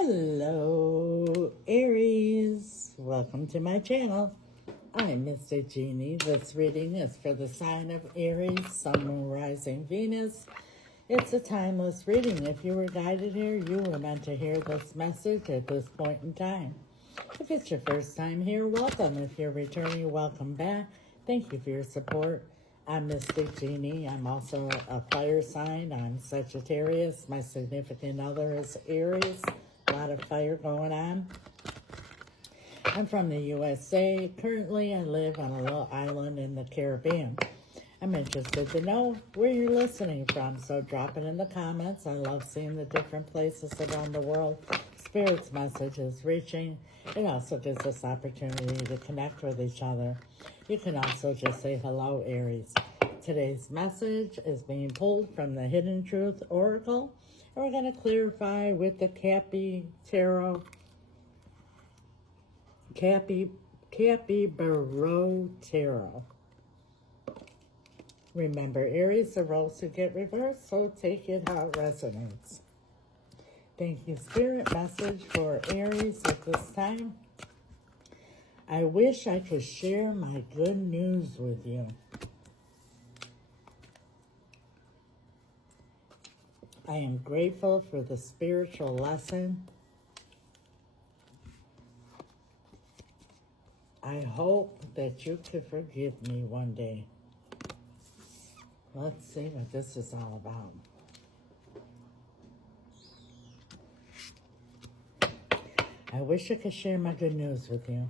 Hello, Aries. Welcome to my channel. I'm Mystic.Jeanne. This reading is for the sign of Aries, Sun, Moon, Rising, Venus. It's a timeless reading. If you were guided here, you were meant to hear this message at this point in time. If it's your first time here, welcome. If you're returning, welcome back. Thank you for your support. I'm Mystic.Jeanne. I'm also a fire sign. I'm Sagittarius. My significant other is Aries. A lot of fire going on. I'm from the USA. Currently, I live on a little island in the Caribbean. I'm interested to know where you're listening from, so drop it in the comments. I love seeing the different places around the world. Spirit's message is reaching. It also gives us opportunity to connect with each other. You can also just say hello, Aries. Today's message is being pulled from the Hidden Truth Oracle. And we're going to clarify with the Capybaro Tarot. Remember, Aries, the roles to get reversed, so take it how it resonates. Thank you, Spirit. Message for Aries at this time. I wish I could share my good news with you. I am grateful for the spiritual lesson. I hope that you could forgive me one day. Let's see what this is all about. I wish I could share my good news with you.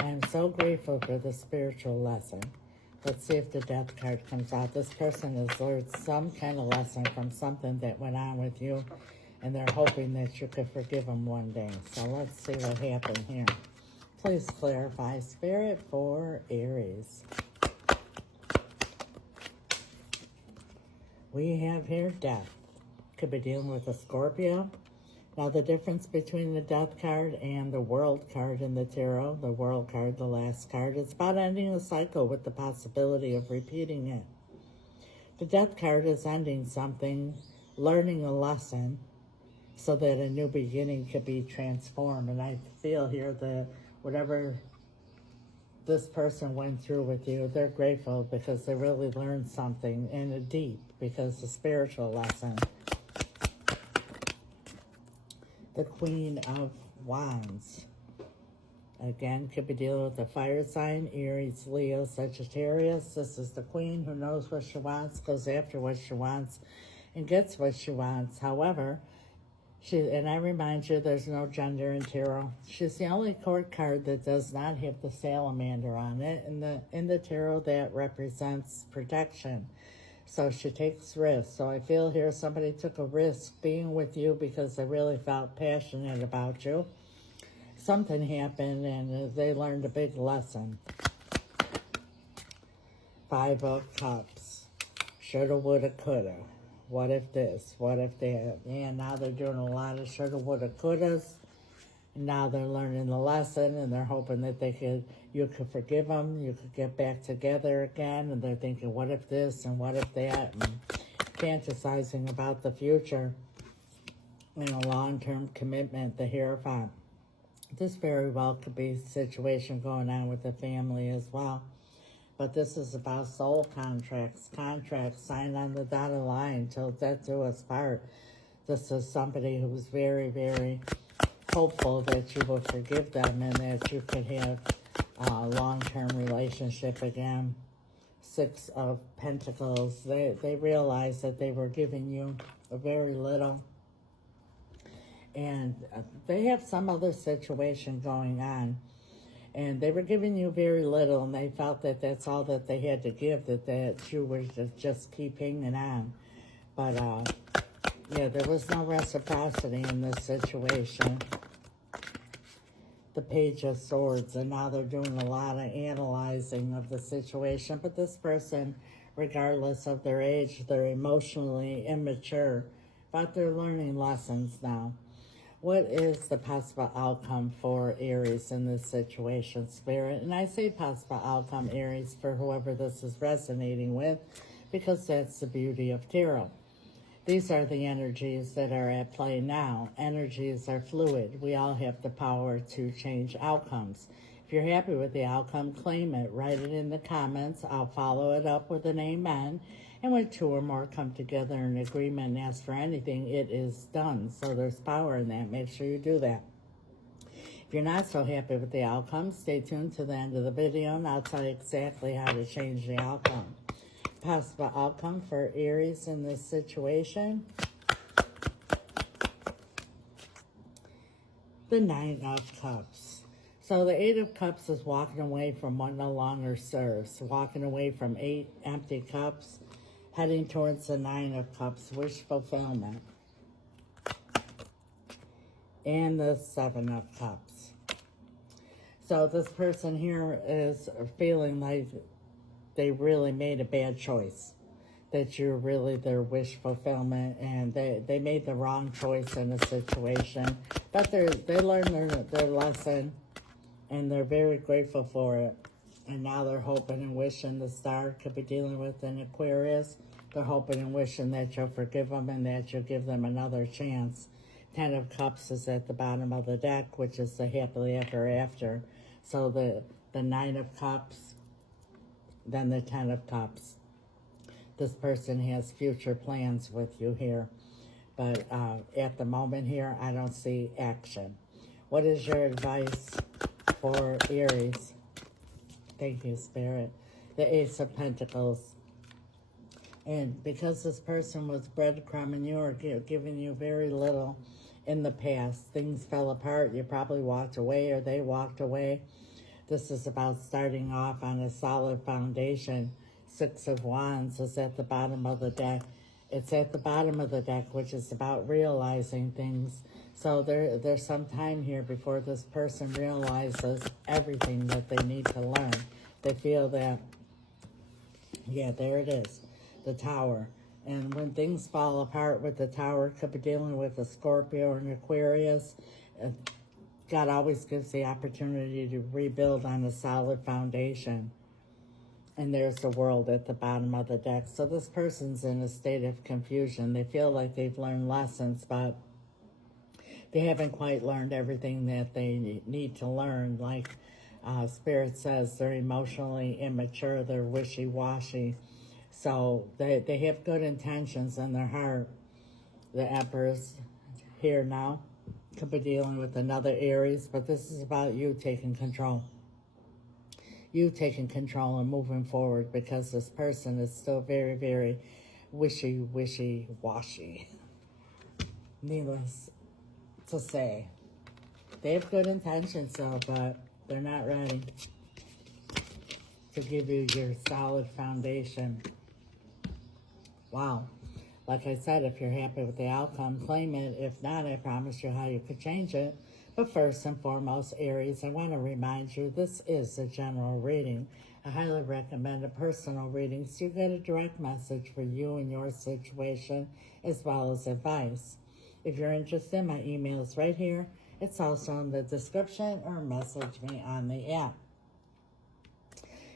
I am so grateful for the spiritual lesson. Let's see if the Death card comes out. This person has learned some kind of lesson from something that went on with you, and they're hoping that you could forgive them one day. So let's see what happened here. Please clarify, Spirit, for Aries. We have here Death. Could be dealing with a Scorpio. Now, the difference between the Death card and the World card in the tarot, the World card, the last card, it's about ending a cycle with the possibility of repeating it. The Death card is ending something, learning a lesson, so that a new beginning could be transformed. And I feel here that whatever this person went through with you, they're grateful because they really learned something in a deep, because the spiritual lesson. The Queen of Wands. Again, could be dealing with the fire sign, Aries, Leo, Sagittarius. This is the Queen who knows what she wants, goes after what she wants, and gets what she wants. However, and I remind you, there's no gender in tarot. She's the only court card that does not have the salamander on it. In the tarot, that represents protection. So she takes risks. So I feel here somebody took a risk being with you because they really felt passionate about you. Something happened and they learned a big lesson. Five of Cups. Shoulda, woulda, coulda. What if this? What if that? And now they're doing a lot of shoulda, woulda, couldas. And now they're learning the lesson, and they're hoping that you could forgive them, you could get back together again, and they're thinking, what if this and what if that, and fantasizing about the future and a long-term commitment, the Hierophant. This very well could be a situation going on with the family as well. But this is about soul contracts signed on the dotted line till death do us part. This is somebody who's very, very hopeful that you will forgive them and that you could have a long-term relationship again. Six of Pentacles. They realized that they were giving you very little. And they have some other situation going on. And they were giving you very little, and they felt that that's all that they had to give, that you were just keep hanging on. But, yeah, there was no reciprocity in this situation. The Page of Swords, and now they're doing a lot of analyzing of the situation. But this person, regardless of their age, they're emotionally immature, but they're learning lessons now. What is the possible outcome for Aries in this situation, Spirit? And I say possible outcome, Aries, for whoever this is resonating with, because that's the beauty of tarot. These are the energies that are at play now. Energies are fluid. We all have the power to change outcomes. If you're happy with the outcome, claim it. Write it in the comments. I'll follow it up with an amen. And when two or more come together in agreement and ask for anything, it is done. So there's power in that. Make sure you do that. If you're not so happy with the outcome, stay tuned to the end of the video and I'll tell you exactly how to change the outcome. Possible outcome for Aries in this situation. The Nine of Cups. So the Eight of Cups is walking away from what no longer serves. Walking away from 8 empty cups, heading towards the Nine of Cups, wish fulfillment. And the Seven of Cups. So this person here is feeling like they really made a bad choice. That you're really their wish fulfillment and they made the wrong choice in a situation. But they learned their lesson and they're very grateful for it. And now they're hoping and wishing, the star could be dealing with an Aquarius. They're hoping and wishing that you'll forgive them and that you'll give them another chance. 10 of Cups is at the bottom of the deck, which is the happily ever after. So the 9 of Cups, then the 10 of Cups. This person has future plans with you here. But at the moment here, I don't see action. What is your advice for Aries? Thank you, Spirit. The Ace of Pentacles. And because this person was breadcrumbing you or giving you very little in the past, things fell apart. You probably walked away or they walked away. This is about starting off on a solid foundation. 6 of Wands is at the bottom of the deck. It's at the bottom of the deck, which is about realizing things. So there's some time here before this person realizes everything that they need to learn. They feel that, yeah, there it is, the Tower. And when things fall apart with the Tower, could be dealing with a Scorpio or an Aquarius. God always gives the opportunity to rebuild on a solid foundation. And there's the World at the bottom of the deck. So this person's in a state of confusion. They feel like they've learned lessons, but they haven't quite learned everything that they need to learn. Like Spirit says, they're emotionally immature. They're wishy-washy. So they have good intentions in their heart. The Empress here now could be dealing with another Aries, but this is about you taking control. You taking control and moving forward, because this person is still very, very wishy-washy. Needless to say. They have good intentions though, but they're not ready to give you your solid foundation. Wow. Like I said, if you're happy with the outcome, claim it. If not, I promise you how you could change it. But first and foremost, Aries, I want to remind you, this is a general reading. I highly recommend a personal reading so you get a direct message for you and your situation, as well as advice. If you're interested, my email is right here. It's also in the description, or message me on the app.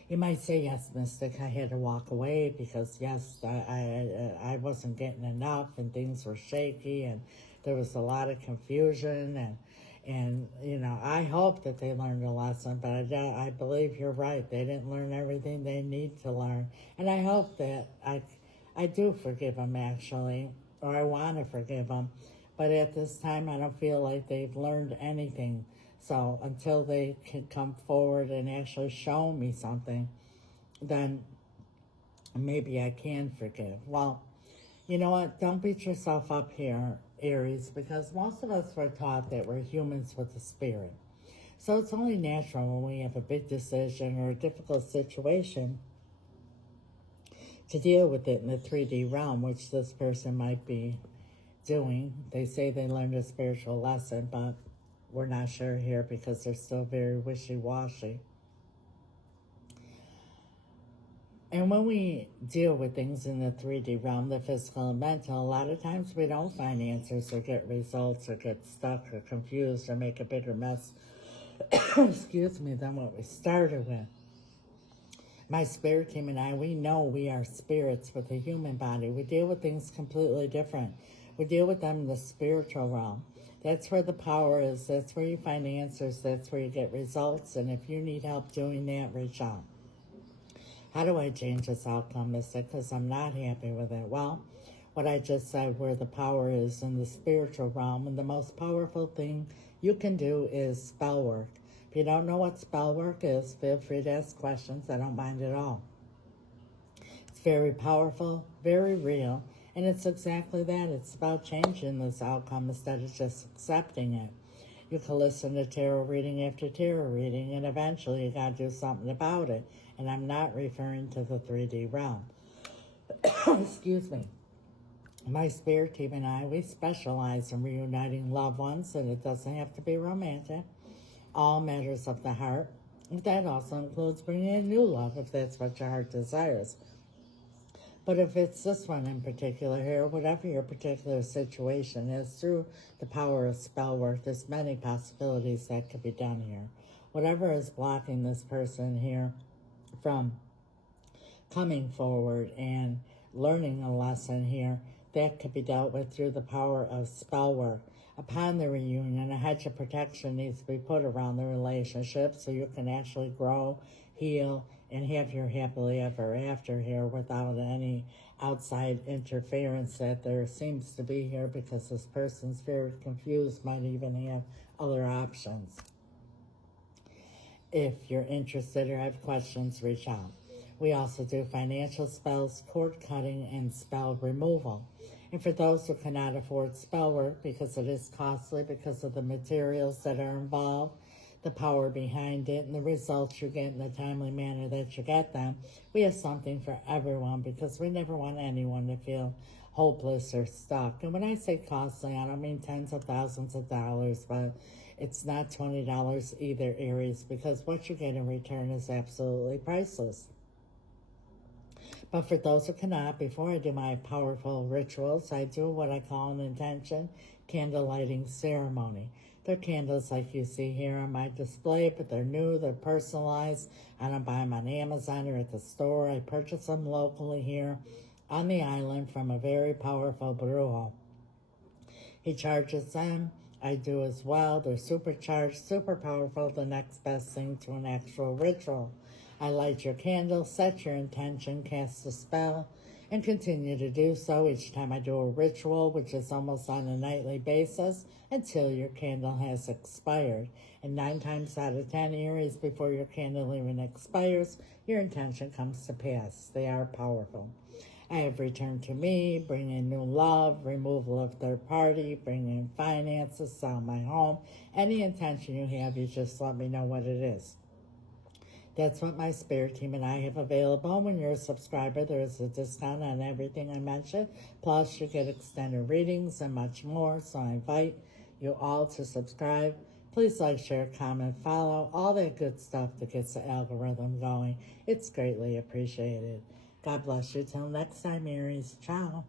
You might say, yes, Mystic, I had to walk away because, yes, I wasn't getting enough and things were shaky and there was a lot of confusion and you know, I hope that they learned a lesson, but I believe you're right. They didn't learn everything they need to learn. And I hope that I do forgive them, actually, or I want to forgive them. But at this time, I don't feel like they've learned anything. So until they can come forward and actually show me something, then maybe I can forgive. Well, you know what? Don't beat yourself up here, Aries, because most of us were taught that we're humans with a spirit. So it's only natural when we have a big decision or a difficult situation to deal with it in the 3D realm, which this person might be doing. They say they learned a spiritual lesson, but we're not sure here because they're still very wishy-washy. And when we deal with things in the 3D realm, the physical and mental, a lot of times we don't find answers or get results or get stuck or confused or make a bigger mess, excuse me, than what we started with. My spirit team and I, we know we are spirits with a human body. We deal with things completely different. We deal with them in the spiritual realm. That's where the power is. That's where you find answers. That's where you get results. And if you need help doing that, reach out. How do I change this outcome, Mystic? Because I'm not happy with it. Well, what I just said, where the power is in the spiritual realm, and the most powerful thing you can do is spell work. If you don't know what spell work is, feel free to ask questions. I don't mind at all. It's very powerful, very real, and it's exactly that. It's about changing this outcome instead of just accepting it. You can listen to tarot reading after tarot reading, and eventually you got to do something about it. And I'm not referring to the 3D realm. Excuse me. My spirit team and I, we specialize in reuniting loved ones, and it doesn't have to be romantic. All matters of the heart. That also includes bringing in new love if that's what your heart desires. But if it's this one in particular here, whatever your particular situation is, through the power of spell work, there's many possibilities that could be done here. Whatever is blocking this person here from coming forward and learning a lesson here, that could be dealt with through the power of spell work. Upon the reunion, a hedge of protection needs to be put around the relationship so you can actually grow, heal, and have your happily ever after here without any outside interference that there seems to be here, because this person's very confused, might even have other options. If you're interested or have questions, reach out. We also do financial spells, cord cutting, and spell removal. And for those who cannot afford spell work because it is costly, because of the materials that are involved, the power behind it, and the results you get in the timely manner that you get them, we have something for everyone, because we never want anyone to feel hopeless or stuck. And when I say costly, I don't mean tens of thousands of dollars, but it's not $20 either, Aries, because what you get in return is absolutely priceless. But for those who cannot, before I do my powerful rituals, I do what I call an intention candle lighting ceremony. They're candles like you see here on my display, but they're new, they're personalized. I don't buy them on Amazon or at the store. I purchase them locally here on the island from a very powerful brujo. He charges them. I do as well. They're supercharged, super powerful, the next best thing to an actual ritual. I light your candle, set your intention, cast a spell, and continue to do so each time I do a ritual, which is almost on a nightly basis, until your candle has expired. And 9 times out of 10, Aries, before your candle even expires, your intention comes to pass. They are powerful. I have returned to me, bring in new love, removal of third party, bring in finances, sell my home. Any intention you have, you just let me know what it is. That's what my spirit team and I have available. When you're a subscriber, there is a discount on everything I mentioned. Plus, you get extended readings and much more. So I invite you all to subscribe. Please like, share, comment, follow, all that good stuff that gets the algorithm going. It's greatly appreciated. God bless you. Till next time, Aries. Ciao.